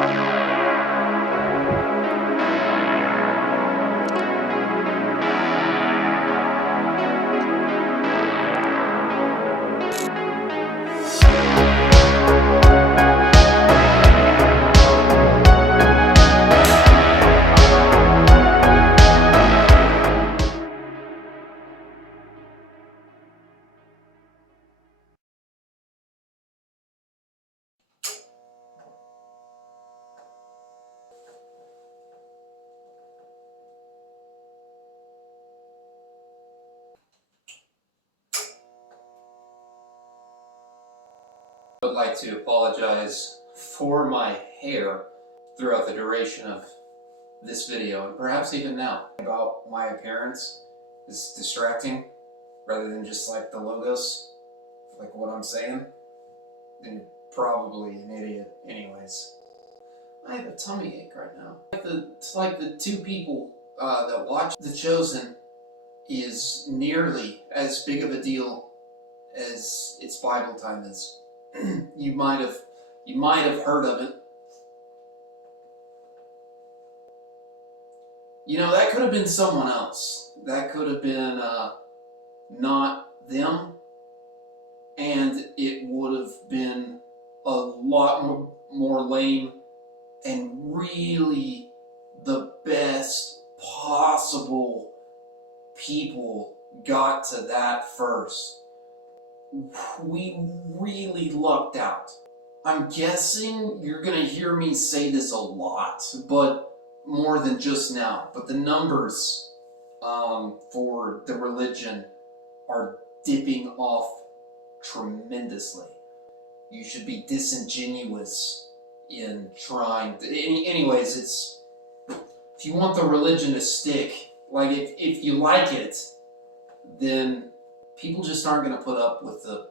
I would like to apologize for my hair throughout the duration of this video, and perhaps even now. About my appearance is distracting, rather than just like the logos, like what I'm saying, then you're probably an idiot anyways. I have a tummy ache right now. It's like the two people that watch The Chosen is nearly as big of a deal as its Bible time is. You might have heard of it. You know, that could have been someone else. That could have been not them, and it would have been a lot more lame, and really the best possible people got to that first. We really lucked out. I'm guessing you're gonna hear me say this a lot, but more than just now. But the numbers for the religion are dipping off tremendously. You should be disingenuous in trying to... Anyways, if you want the religion to stick, like if you like it, then people just aren't going to put up with the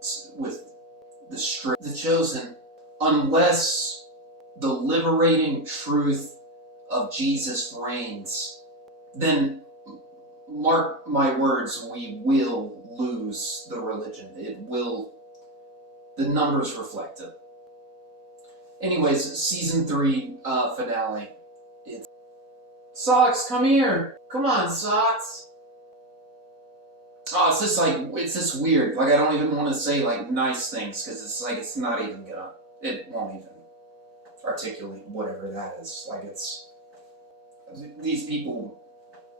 straight. The Chosen, unless the liberating truth of Jesus reigns, then mark my words, we will lose the religion. It will. The numbers reflect it. Anyways, season 3 finale. Socks, come here. Come on, Socks. Oh, it's just weird. Like, I don't even want to say, like, nice things, because it's like, it's not even gonna, it won't even articulate whatever that is. Like, these people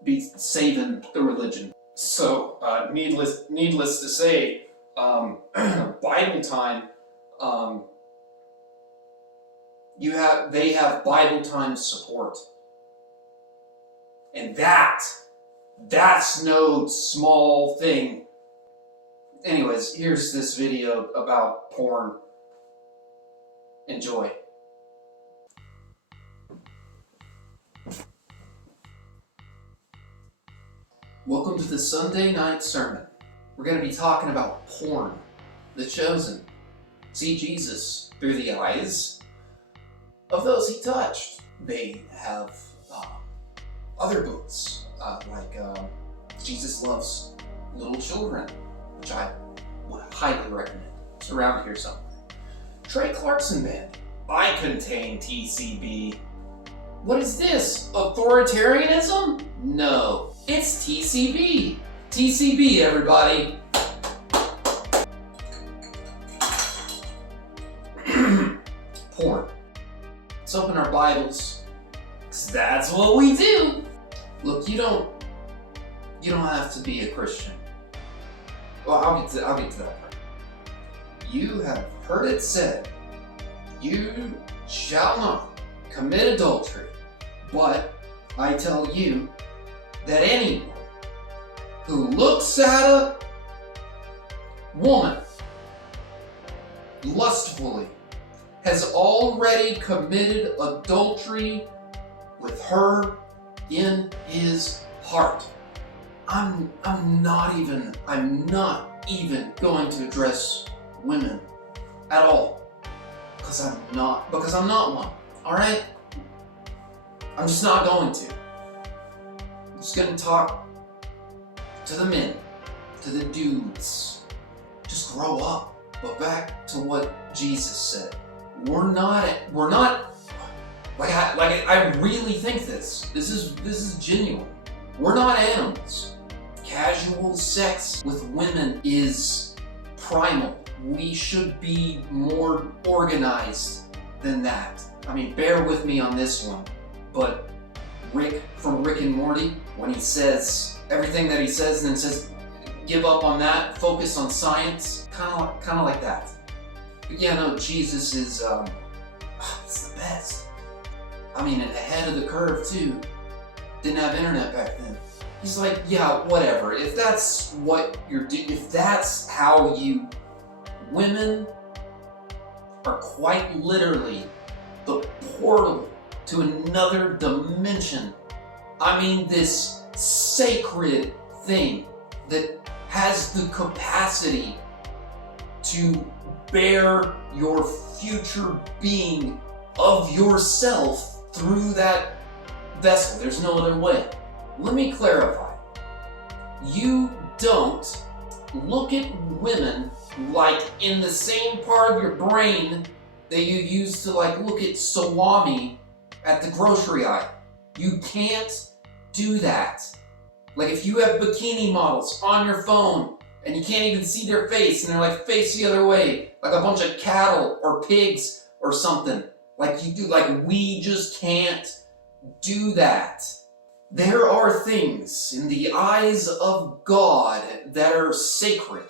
be saving the religion. So, needless to say, Bible time, they have Bible time support. And that's no small thing. Anyways, here's this video about porn. Enjoy. Welcome to the Sunday night sermon. We're going to be talking about porn. The Chosen. See Jesus through the eyes of those he touched. They have other books, like Jesus Loves Little Children, which I would highly recommend. It's around here somewhere. Trey Clarkson Band. I Contain TCB. What is this? Authoritarianism? No, it's TCB. TCB, everybody. Porn. Let's open our Bibles, because that's what we do. Look, you don't have to be a Christian. Well, I'll get to that part. You have heard it said, you shall not commit adultery. But I tell you that anyone who looks at a woman lustfully has already committed adultery with her in his heart. I'm not even going to address women at all. Because I'm not one. Alright? I'm just not going to. I'm just going to talk to the men, to the dudes. Just grow up. But back to what Jesus said. we're not, I really think this is genuine. We're not animals. Casual sex with women is primal. We should be more organized than that. I mean, bear with me on this one, but Rick from Rick and Morty, when he says everything that he says and then says, give up on that, focus on science, kind of like that. But yeah, no, Jesus is, it's the best. I mean, and ahead of the curve too. Didn't have internet back then. He's like, yeah, whatever. If that's what you're doing, if that's how you, women are quite literally the portal to another dimension. I mean, this sacred thing that has the capacity to bear your future being of yourself through that vessel. There's no other way. Let me clarify. You don't look at women like in the same part of your brain that you use to like look at salami at the grocery aisle. You can't do that. Like if you have bikini models on your phone and you can't even see their face and they're like face the other way, like a bunch of cattle or pigs or something, like you do, like we just can't do that. There are things in the eyes of God that are sacred,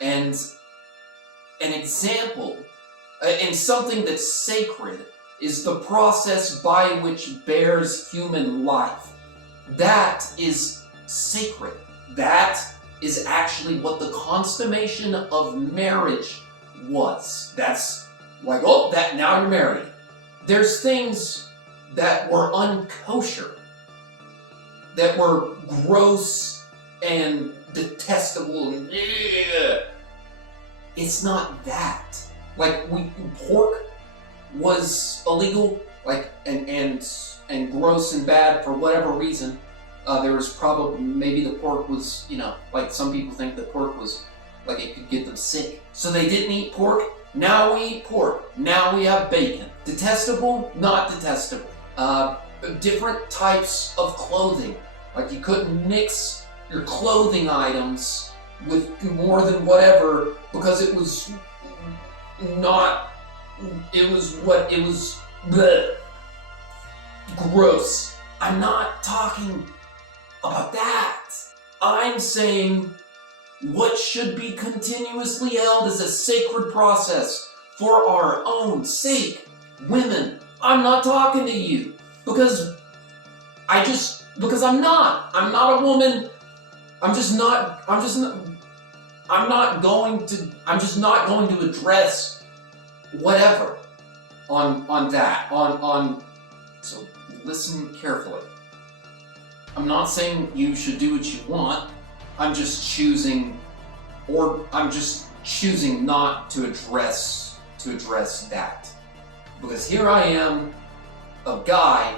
and an example, and something that's sacred is the process by which bears human life. That is sacred. That is actually what the consummation of marriage was. That's like, oh, that now you're married. There's things that were unkosher, that were gross and detestable and it's not that. Like pork was illegal, like and gross and bad for whatever reason. There was probably, maybe the pork was, like some people think the pork was, like it could get them sick. So they didn't eat pork. Now we eat pork. Now we have bacon. Detestable? Not detestable. Different types of clothing. Like you couldn't mix your clothing items with more than whatever because it was not, it was bleh, gross. I'm not talking about that. I'm saying what should be continuously held as a sacred process for our own sake. Women, I'm not talking to you because I'm not a woman. I'm just not going to address whatever on that. So listen carefully. I'm not saying you should do what you want. I'm just choosing not to address that. Because here I am, a guy,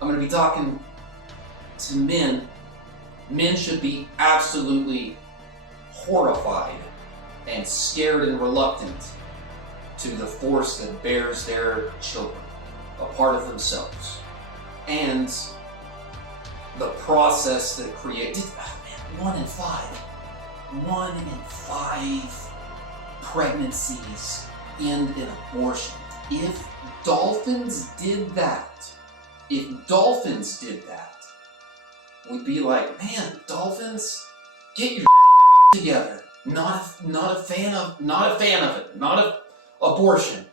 I'm going to be talking to men. Men should be absolutely horrified and scared and reluctant to the force that bears their children, a part of themselves. And the process that created, 1 in 5 pregnancies end in abortion. If dolphins did that, we'd be like, man, dolphins, get your together. Not a fan of it. Not abortion.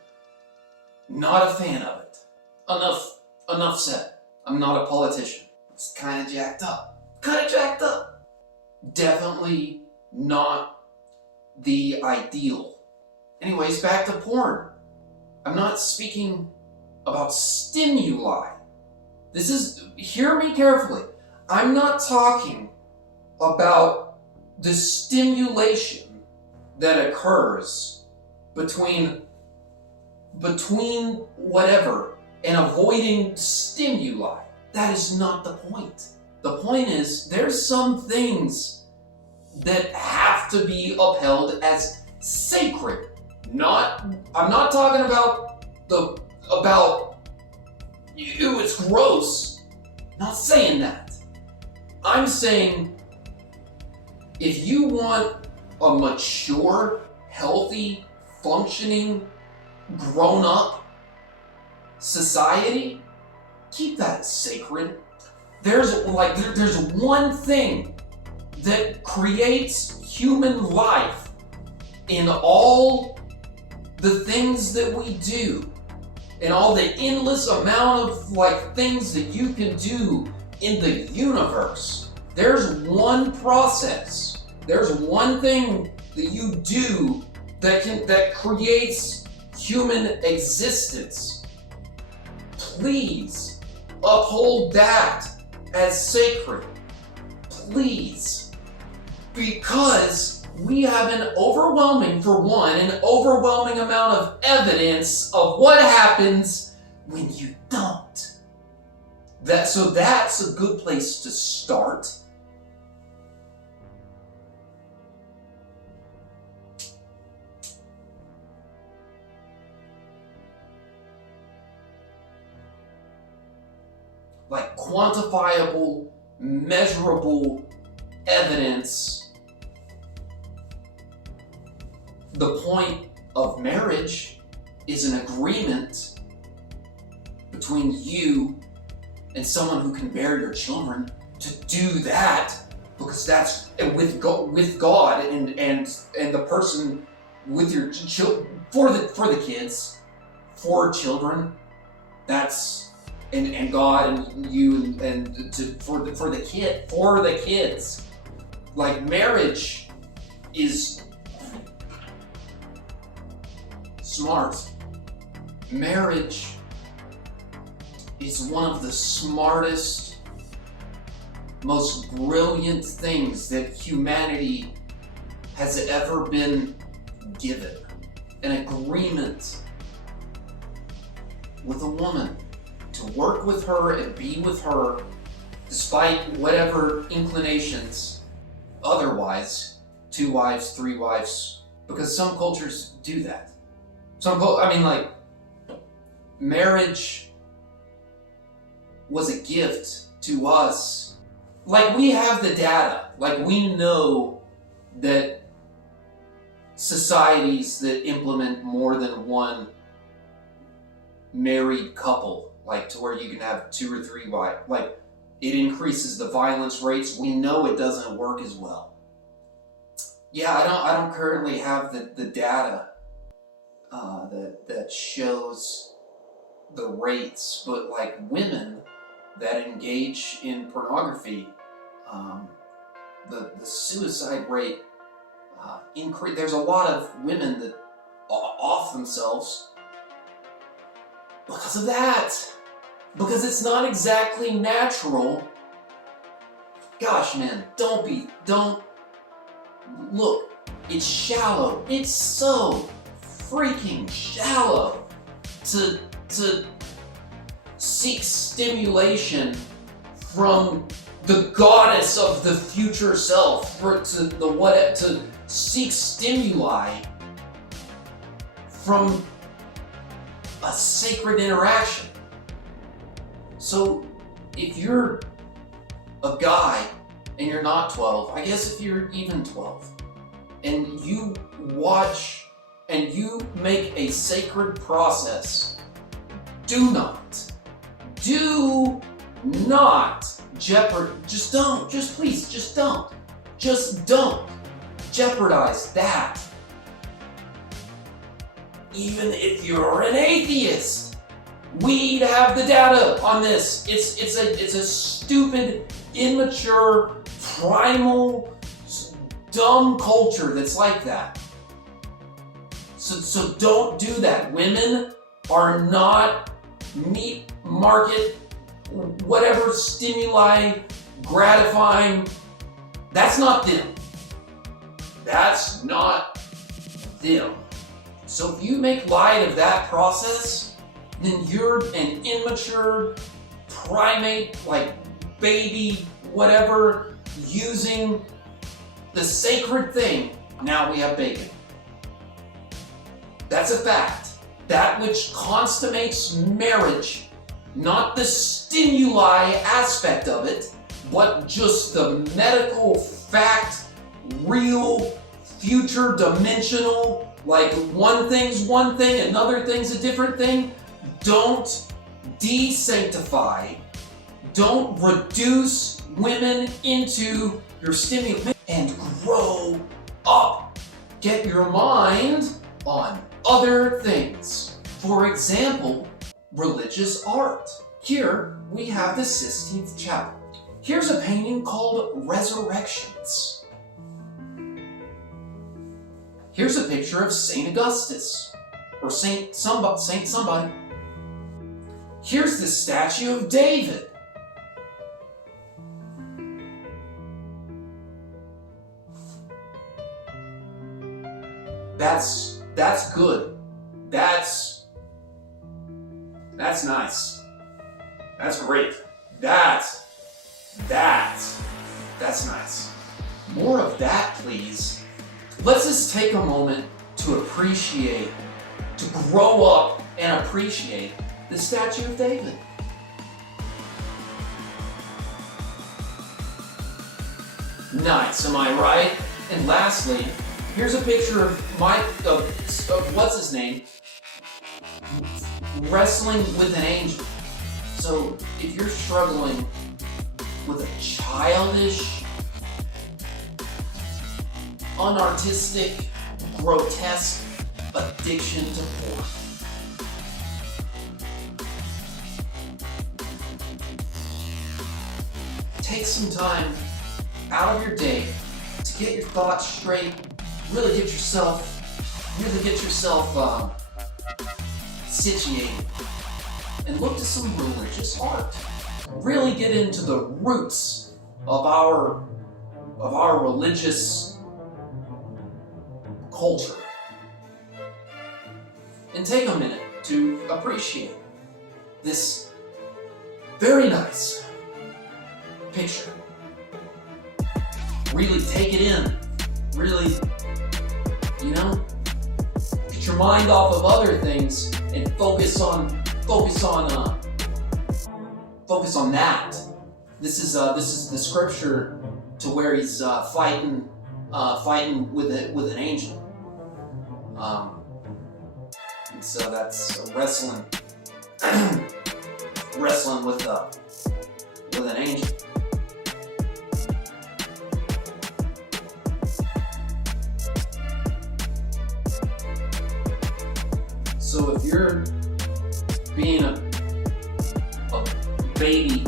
Not a fan of it. Enough said. I'm not a politician. It's kind of jacked up. Definitely not the ideal. Anyways, back to porn. I'm not speaking about stimuli. Hear me carefully. I'm not talking about the stimulation that occurs between whatever and avoiding stimuli. That is not the point. The point is, there's some things that have to be upheld as sacred. I'm not talking about ew, it's gross. Not saying that. I'm saying if you want a mature, healthy, functioning, grown-up society, keep that sacred. There's one thing that creates human life in all the things that we do, and all the endless amount of things that you can do in the universe. There's one process. There's one thing that you do that creates human existence. Please uphold that as sacred. Please. Because we have an overwhelming amount of evidence of what happens when you don't. So that's a good place to start. Like quantifiable, measurable evidence. The point of marriage is an agreement between you and someone who can bear your children to do that, because that's with God and the person with your children, for the kids, for children. That's and God and you for the kids. Like, marriage is smart. Marriage is one of the smartest, most brilliant things that humanity has ever been given. An agreement with a woman to work with her and be with her despite whatever inclinations otherwise, 2 wives, 3 wives, because some cultures do that. Marriage was a gift to us. Like, we have the data. Like, we know that societies that implement more than one married couple, like to where you can have 2 or 3 wives, like, it increases the violence rates. We know it doesn't work as well. Yeah, I don't currently have the data that shows the rates, but like, women that engage in pornography, the suicide rate increase. There's a lot of women that off themselves because of that. Because it's not exactly natural. Gosh, man, don't look. It's shallow. It's so freaking shallow to seek stimulation from the goddess of the future self, to seek stimuli from a sacred interaction. So if you're a guy and you're not 12, I guess if you're even 12, and you watch and you make a sacred process, do not just don't jeopardize that. Even if you're an atheist, we have the data on this. It's a stupid, immature, primal, dumb culture that's like that. So don't do that. Women are not meat market, whatever stimuli gratifying. That's not them. That's not them. So if you make light of that process, then you're an immature primate, like baby, whatever, using the sacred thing. Now we have bacon. That's a fact. That which consummates marriage, not the stimuli aspect of it, but just the medical fact, real, future, dimensional, like one thing's one thing, another thing's a different thing. Don't desanctify, don't reduce women into your stimulus, and grow up. Get your mind on other things. For example, religious art. Here we have the Sistine Chapel. Here's a painting called Resurrections. Here's a picture of St. Augustus, or Saint somebody. Here's the statue of David. That's good. That's nice. That's great. That's nice. More of that, please. Let's just take a moment to appreciate, to grow up and appreciate the statue of David. Nice, am I right? And lastly, here's a picture of what's his name, wrestling with an angel. So if you're struggling with a childish, unartistic, grotesque addiction to porn, take some time out of your day to get your thoughts straight, really get yourself situated, and look to some religious art. Really get into the roots of our religious culture. And take a minute to appreciate this very nice picture. Really take it in. Really, get your mind off of other things and focus on that. This is the scripture to where he's fighting with an angel. And so that's wrestling with an angel. So if you're being a baby,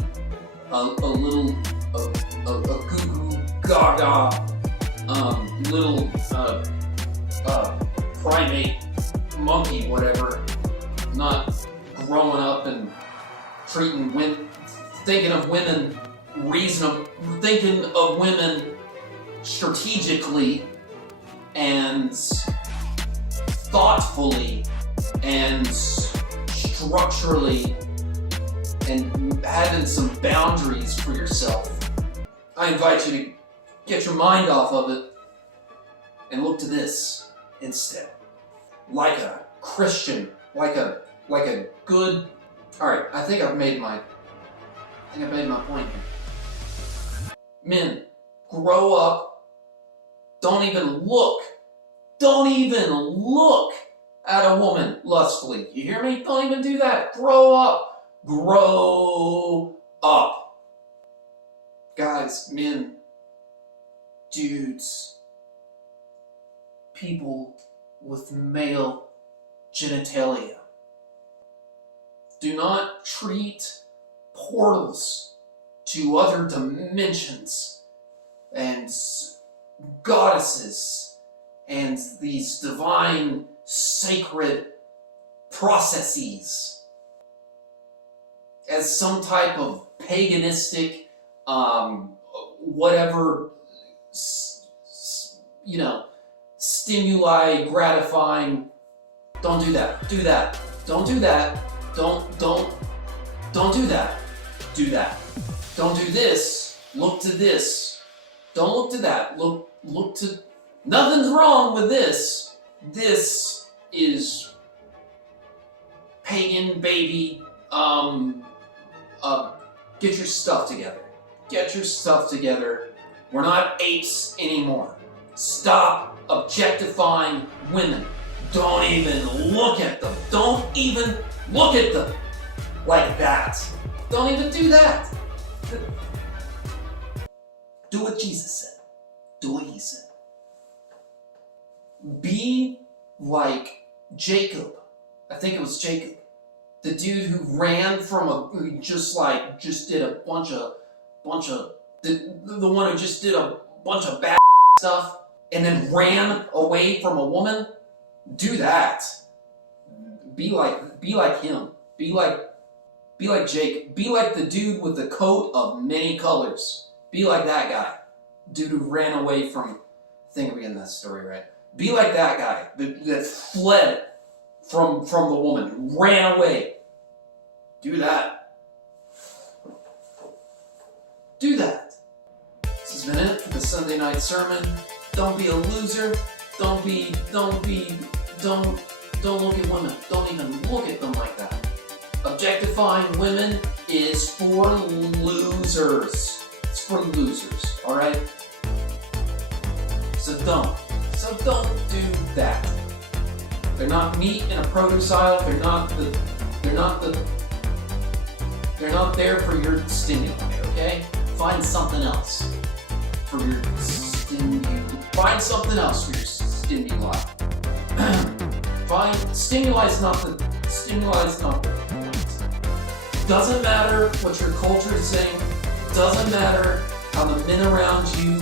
a goo goo gaga, little primate, monkey, whatever, not growing up and thinking of women strategically and thoughtfully and structurally, and having some boundaries for yourself. I invite you to get your mind off of it and look to this instead. Like a Christian, like a good. All right, I think I've made my point here. Men, grow up. Don't even look at a woman lustfully. You hear me? Don't even do that. Grow up. Grow up. Guys, men, dudes, people with male genitalia. Do not treat portals to other dimensions and goddesses and these divine sacred processes as some type of paganistic, whatever, stimuli gratifying. Don't do that. Do that. Don't do that. Don't do that. Do that. Don't do this. Look to this. Don't look to that. Look to. Nothing's wrong with this. This is pagan baby. Get your stuff together. Get your stuff together. We're not apes anymore. Stop objectifying women. Don't even look at them. Don't even look at them like that. Don't even do that. Do what Jesus said. Do what he said. Be like Jacob. I think it was Jacob. The dude who ran from who just did a bunch of, the one who just did a bunch of bad stuff and then ran away from a woman. Do that. Be like him. Be like Jake. Be like the dude with the coat of many colors. Be like that guy. Dude who ran away from, I think I'm getting that story right. Be like that guy that fled from the woman, ran away. Do that. Do that. This has been it for the Sunday night sermon. Don't be a loser. Don't look at women. Don't even look at them like that. Objectifying women is for losers. It's for losers, alright? So don't do that. They're not meat in a produce aisle. They're not there for your stimuli, okay? Find something else for your stimuli. Find something else for your stimuli. Stimuli is not the point. Doesn't matter what your culture is saying. Doesn't matter how the men around you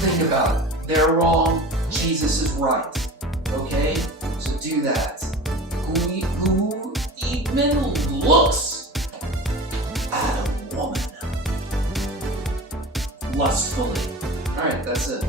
think about it. They're wrong. Jesus is right. Okay? So do that. Who even looks at a woman lustfully. Alright, that's it.